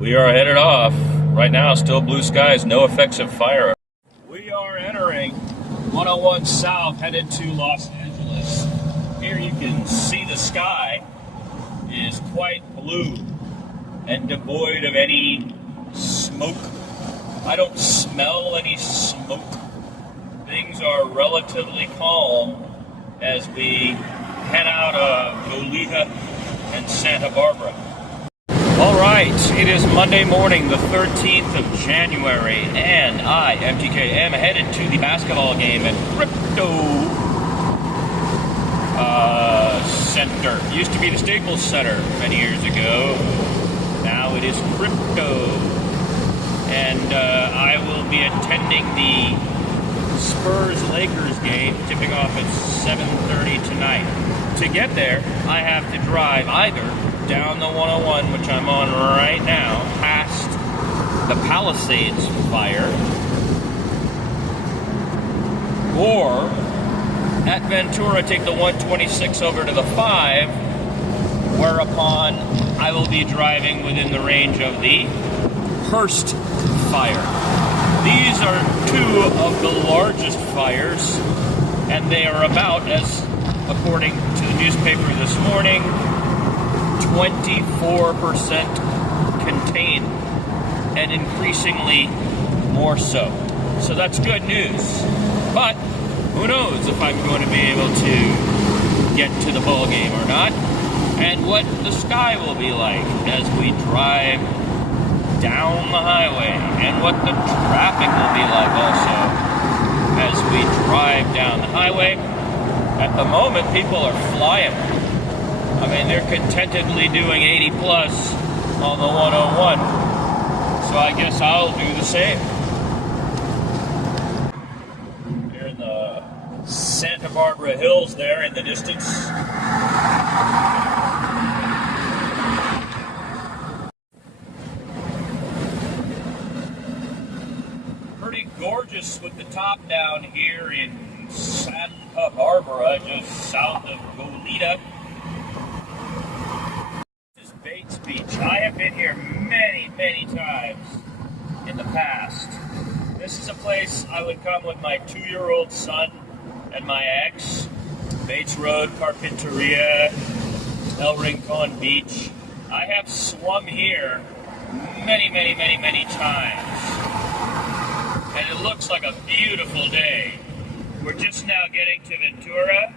We are headed off. Right now, still blue skies, no effects of fire. We are entering 101 South, headed to Los Angeles. Here you can see the sky is quite blue and devoid of any smoke. I don't smell any smoke. Things are relatively calm as we head out of Goleta and Santa Barbara. All right, it is Monday morning, the 13th of January, and I, MTK, am headed to the basketball game at Crypto Center. It used to be the Staples Center many years ago. Now it is Crypto. And I will be attending the Spurs-Lakers game, tipping off at 7:30 tonight. To get there, I have to drive either down the 101, which I'm on right now, past the Palisades fire, or at Ventura take the 126 over to the 5, whereupon I will be driving within the range of the Hearst fire. These are two of the largest fires, and they are about, as according to the newspaper this morning, 24% contained, and increasingly more so. So that's good news. But who knows if I'm going to be able to get to the ball game or not, and what the sky will be like as we drive down the highway, and what the traffic will be like also as we drive down the highway. At the moment, people are flying. I mean, they're contentedly doing 80 plus on the 101, so I guess I'll do the same. Here in the Santa Barbara Hills there in the distance. Pretty gorgeous with the top down here in Santa Barbara, just south of Goleta. Bates Beach. I have been here many, many times in the past. This is a place I would come with my 2-year-old son and my ex. Bates Road, Carpinteria, El Rincon Beach. I have swum here many, many, many, many times. And it looks like a beautiful day. We're just now getting to Ventura,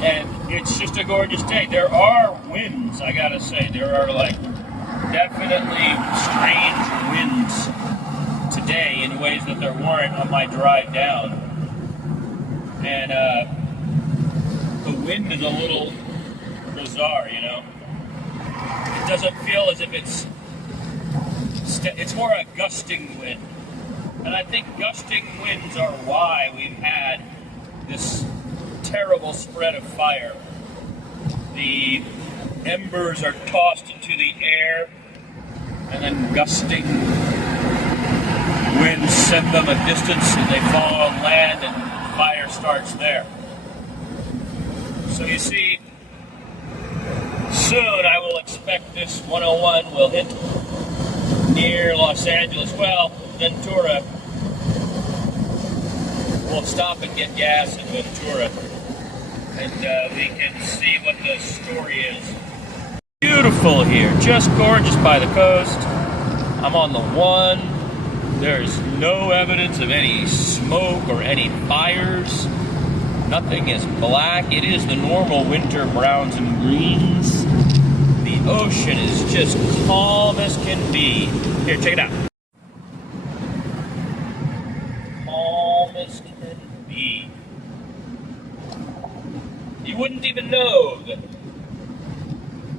and it's just a gorgeous day. There are winds, I gotta say. There are definitely strange winds today in ways that there weren't on my drive down. And the wind is a little bizarre, you know. It doesn't feel as if it's more a gusting wind. And I think gusting winds are why we've had this terrible spread of fire. The embers are tossed into the air, and then gusting winds send them a distance, and they fall on land, and fire starts there. So you see, soon I will expect this 101 will hit near Los Angeles. Well, Ventura. We'll stop and get gas in Ventura, and we can see what the story is. Beautiful here, just gorgeous by the coast. I'm on the 1. There's no evidence of any smoke or any fires. Nothing is black. It is the normal winter browns and greens. The ocean is just calm as can be. Here, check it out. Calm as can be. You wouldn't even know that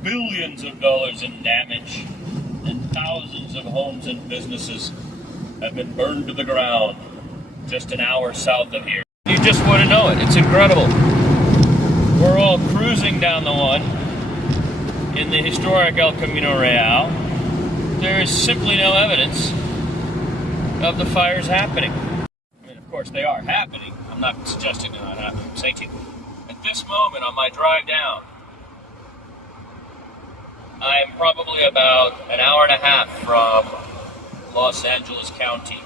billions of dollars in damage and thousands of homes and businesses have been burned to the ground just an hour south of here. You just wouldn't know it. It's incredible. We're all cruising down the 1 in the historic El Camino Real. There is simply no evidence of the fires happening. I mean, of course, they are happening. I'm not suggesting they're not happening. I'm saying to you, at this moment on my drive down, I'm probably about an hour and a half from Los Angeles County.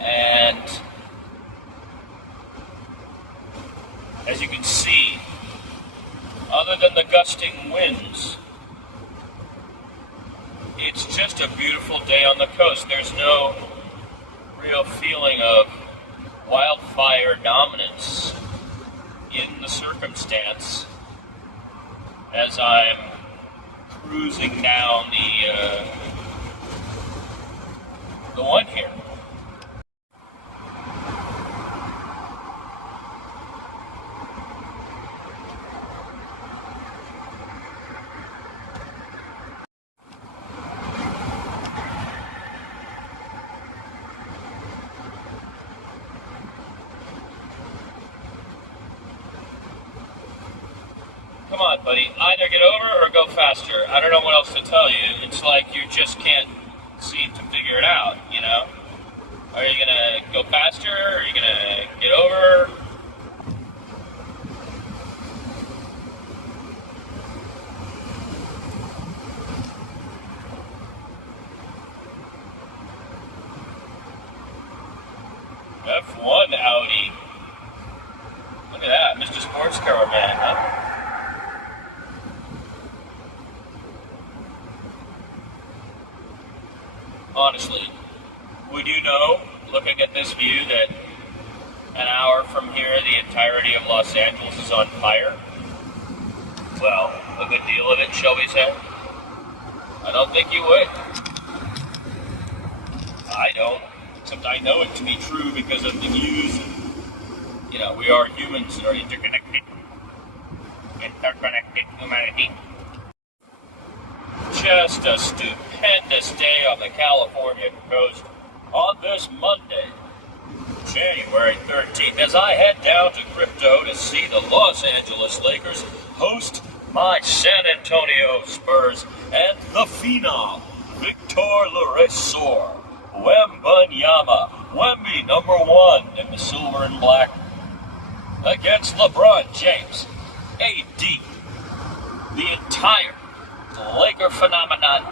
And as you can see, other than the gusting winds, it's just a beautiful day on the coast. There's no real feeling of wildfire dominance in the circumstance as I'm cruising down the one here. Come on, buddy. Either get over or go faster. I don't know what else to tell you. It's like you just can't seem to figure it out, you know? Are you going to go faster? Are you going to get over? F1 Audi. Look at that, Mr. Sports Car Man, huh? Honestly, would you know, looking at this view, that an hour from here, the entirety of Los Angeles is on fire? Well, a good deal of it, shall we say? I don't think you would. I don't. Except I know it to be true because of the news. You know, we are humans that are interconnected. Interconnected humanity. Just a stupendous day on the California coast on this Monday, January 13th, as I head down to Crypto to see the Los Angeles Lakers host my San Antonio Spurs and the phenom, Victor Loresor, Wembanyama, Wemby #1 in the silver and black, against LeBron James, AD, the entire Laker phenomenon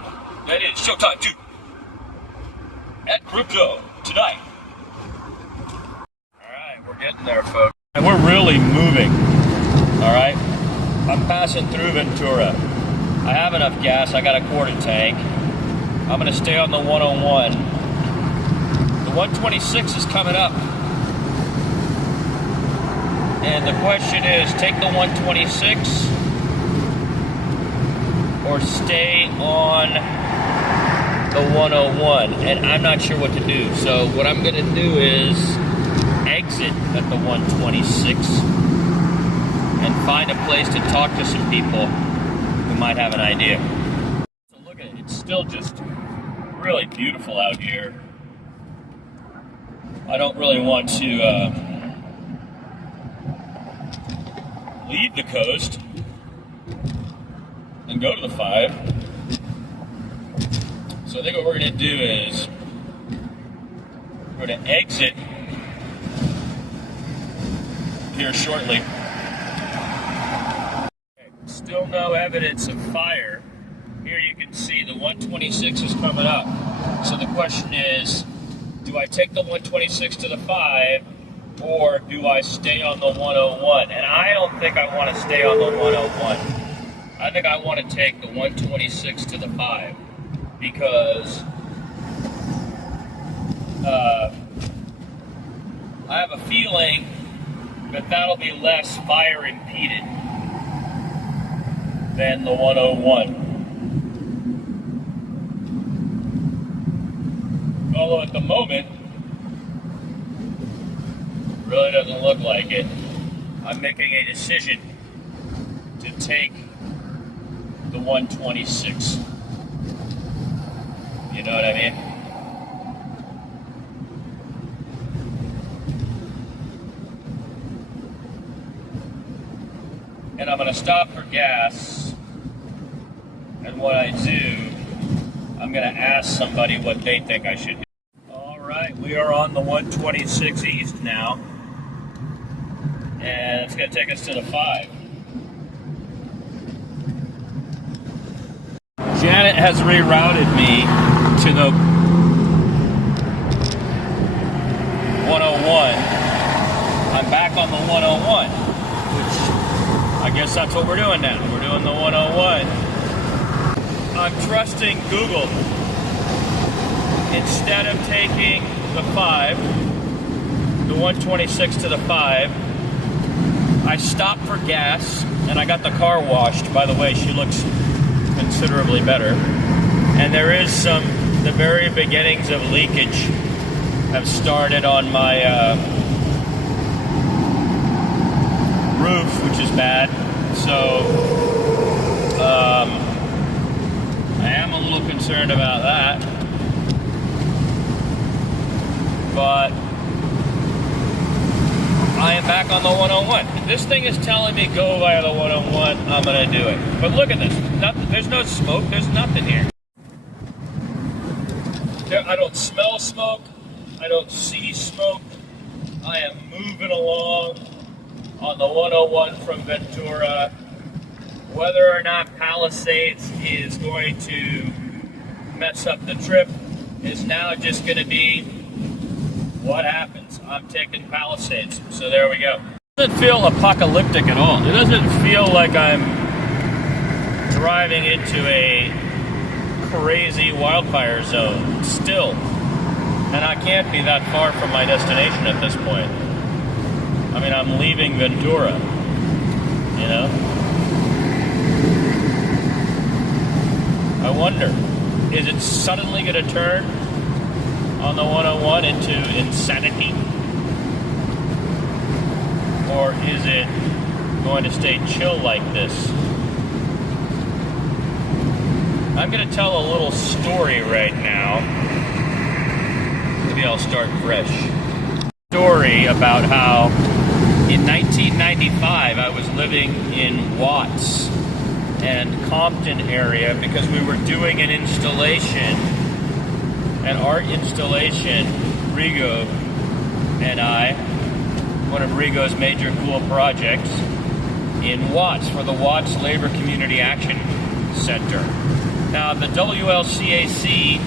that is Showtime 2 at Crypto tonight. Alright, we're getting there, folks. And we're really moving. Alright? I'm passing through Ventura. I have enough gas. I got a quarter tank. I'm going to stay on the 101. The 126 is coming up. And the question is, take the 126 or stay on the 101, and I'm not sure what to do. So what I'm going to do is exit at the 126 and find a place to talk to some people who might have an idea. So look at it, it's still just really beautiful out here. I don't really want to leave the coast and go to the 5. So I think what we're going to do is we're going to exit here shortly. Okay, still no evidence of fire. Here you can see the 126 is coming up. So the question is, do I take the 126 to the 5 or do I stay on the 101? And I don't think I want to stay on the 101. I think I want to take the 126 to the 5 because I have a feeling that that'll be less fire impeded than the 101. Although at the moment, it really doesn't look like it. I'm making a decision to take the 126. You know what I mean? And I'm going to stop for gas. And what I do, I'm going to ask somebody what they think I should do. All right, we are on the 126 East now. And it's going to take us to the 5. Janet has rerouted me to the 101. I'm back on the 101, which I guess that's what we're doing now. We're doing the 101. I'm trusting Google. Instead of taking the 5, the 126 to the 5, I stopped for gas and I got the car washed. By the way, she looks considerably better. And there is the very beginnings of leakage have started on my roof, which is bad. So I am a little concerned about that. But I am back on the 101. This thing is telling me go via the 101. I'm going to do it. But look at this. There's no smoke. There's nothing here. I don't smell smoke. I don't see smoke. I am moving along on the 101 from Ventura. Whether or not Palisades is going to mess up the trip is now just going to be what happens. I'm taking Palisades. So there we go. It doesn't feel apocalyptic at all. It doesn't feel like I'm driving into a crazy wildfire zone still. And I can't be that far from my destination at this point. I mean, I'm leaving Ventura, you know? I wonder, is it suddenly going to turn on the 101 into insanity? Or is it going to stay chill like this? I'm going to tell a little story right now. Maybe I'll start fresh. Story about how in 1995 I was living in Watts and Compton area because we were doing an installation, an art installation. Rigo and I, one of Rigo's major cool projects in Watts for the Watts Labor Community Action Center. Now the WLCAC,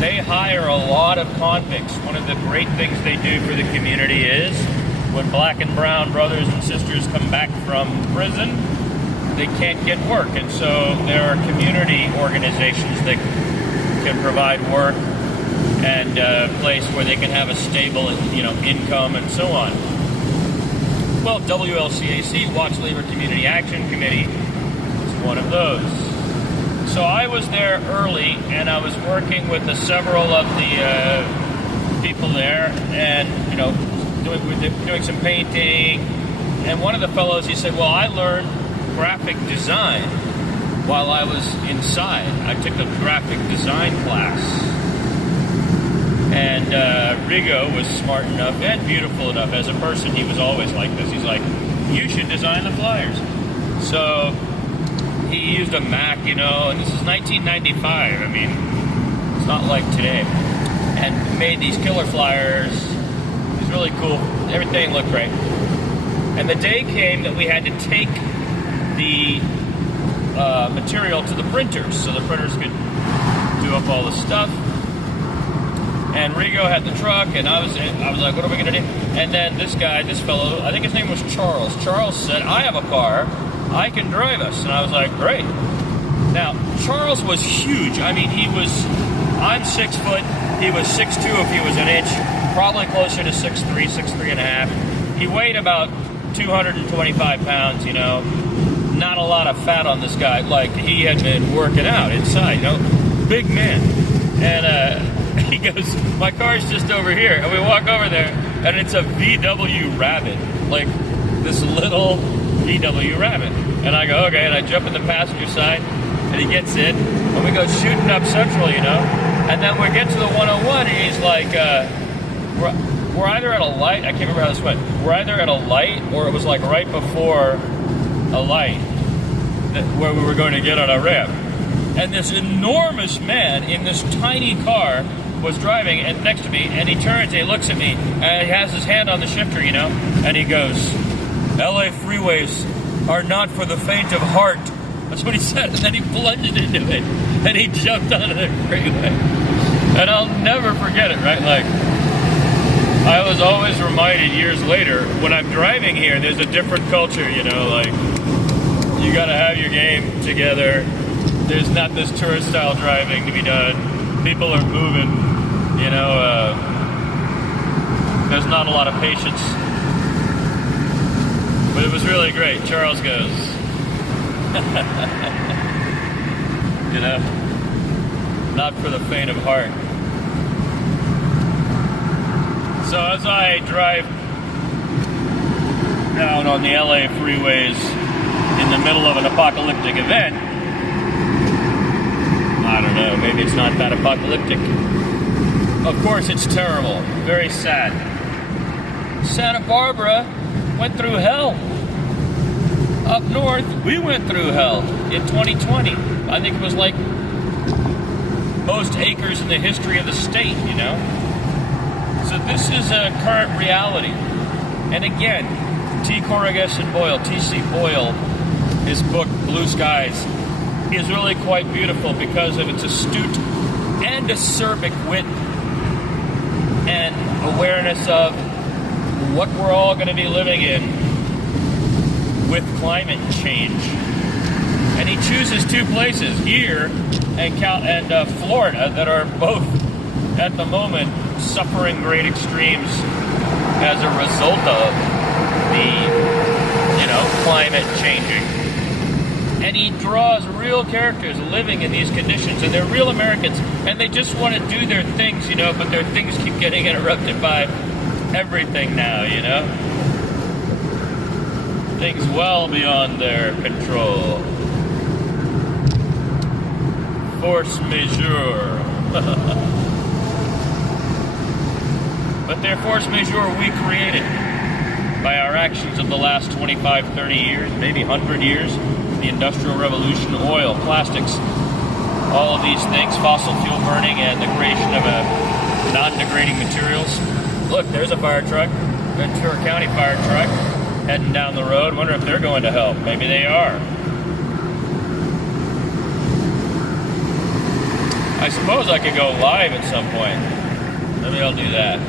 they hire a lot of convicts. One of the great things they do for the community is when black and brown brothers and sisters come back from prison, they can't get work. And so there are community organizations that can provide work and a place where they can have a stable, income and so on. Well, WLCAC, Watts Labor Community Action Committee, is one of those. So I was there early, and I was working with several of the people there, and doing some painting. And one of the fellows, he said, "Well, I learned graphic design while I was inside. I took a graphic design class." And Rigo was smart enough and beautiful enough. As a person, he was always like this. He's like, "You should design the flyers." So he used a Mac, and this is 1995. I mean, it's not like today. And made these killer flyers. It was really cool. Everything looked great. And the day came that we had to take the material to the printers so the printers could do up all the stuff. And Rigo had the truck, and I was like, what are we going to do? And then this fellow, I think his name was Charles. Charles said, "I have a car. I can drive us." And I was like, great. Now, Charles was huge. I mean, I'm 6 foot. He was 6'2" if he was an inch. Probably closer to 6'3", 6'3 and a half. He weighed about 225 pounds, Not a lot of fat on this guy. Like, he had been working out inside, Big man. And he goes, "My car's just over here." And we walk over there, and it's a VW Rabbit. Like, this little VW Rabbit. And I go, okay, and I jump in the passenger side, and he gets in, and we go shooting up Central, And then we get to the 101, and he's like, we're either at a light, I can't remember how this went. We're either at a light, or it was like right before a light where we were going to get on a ramp. And this enormous man in this tiny car was driving and next to me, and he turns and he looks at me, and he has his hand on the shifter, and he goes, "LA freeways are not for the faint of heart. That's what he said. And then he plunged into it. And he jumped onto the freeway. And I'll never forget it, right? Like, I was always reminded years later, when I'm driving here, there's a different culture, you know, like, you gotta have your game together. There's not this tourist-style driving to be done. People are moving, you know, there's not a lot of patience. But it was really great. Charles goes, you know, not for the faint of heart. So as I drive down on the LA freeways in the middle of an apocalyptic event, I don't know, maybe it's not that apocalyptic. Of course it's terrible, very sad. Santa Barbara went through hell. Up north, we went through hell in 2020. I think it was like most acres in the history of the state, you know? So this is a current reality. And again, T. Corrigan Boyle, T.C. Boyle, his book, Blue Skies, is really quite beautiful because of its astute and acerbic wit and awareness of what we're all going to be living in with climate change. And he chooses two places, here and Florida, that are both, at the moment, suffering great extremes as a result of the, you know, climate changing. And he draws real characters living in these conditions, and they're real Americans, and they just want to do their things, you know, but their things keep getting interrupted by everything now, you know? Things well beyond their control. Force majeure. But they're force majeure we created by our actions of the last 25, 30 years, maybe 100 years. The Industrial Revolution, oil, plastics, all of these things, fossil fuel burning, and the creation of non-degrading materials. Look, there's a fire truck, Ventura County fire truck, heading down the road. Wonder if they're going to help. Maybe they are. I suppose I could go live at some point. Maybe I'll do that.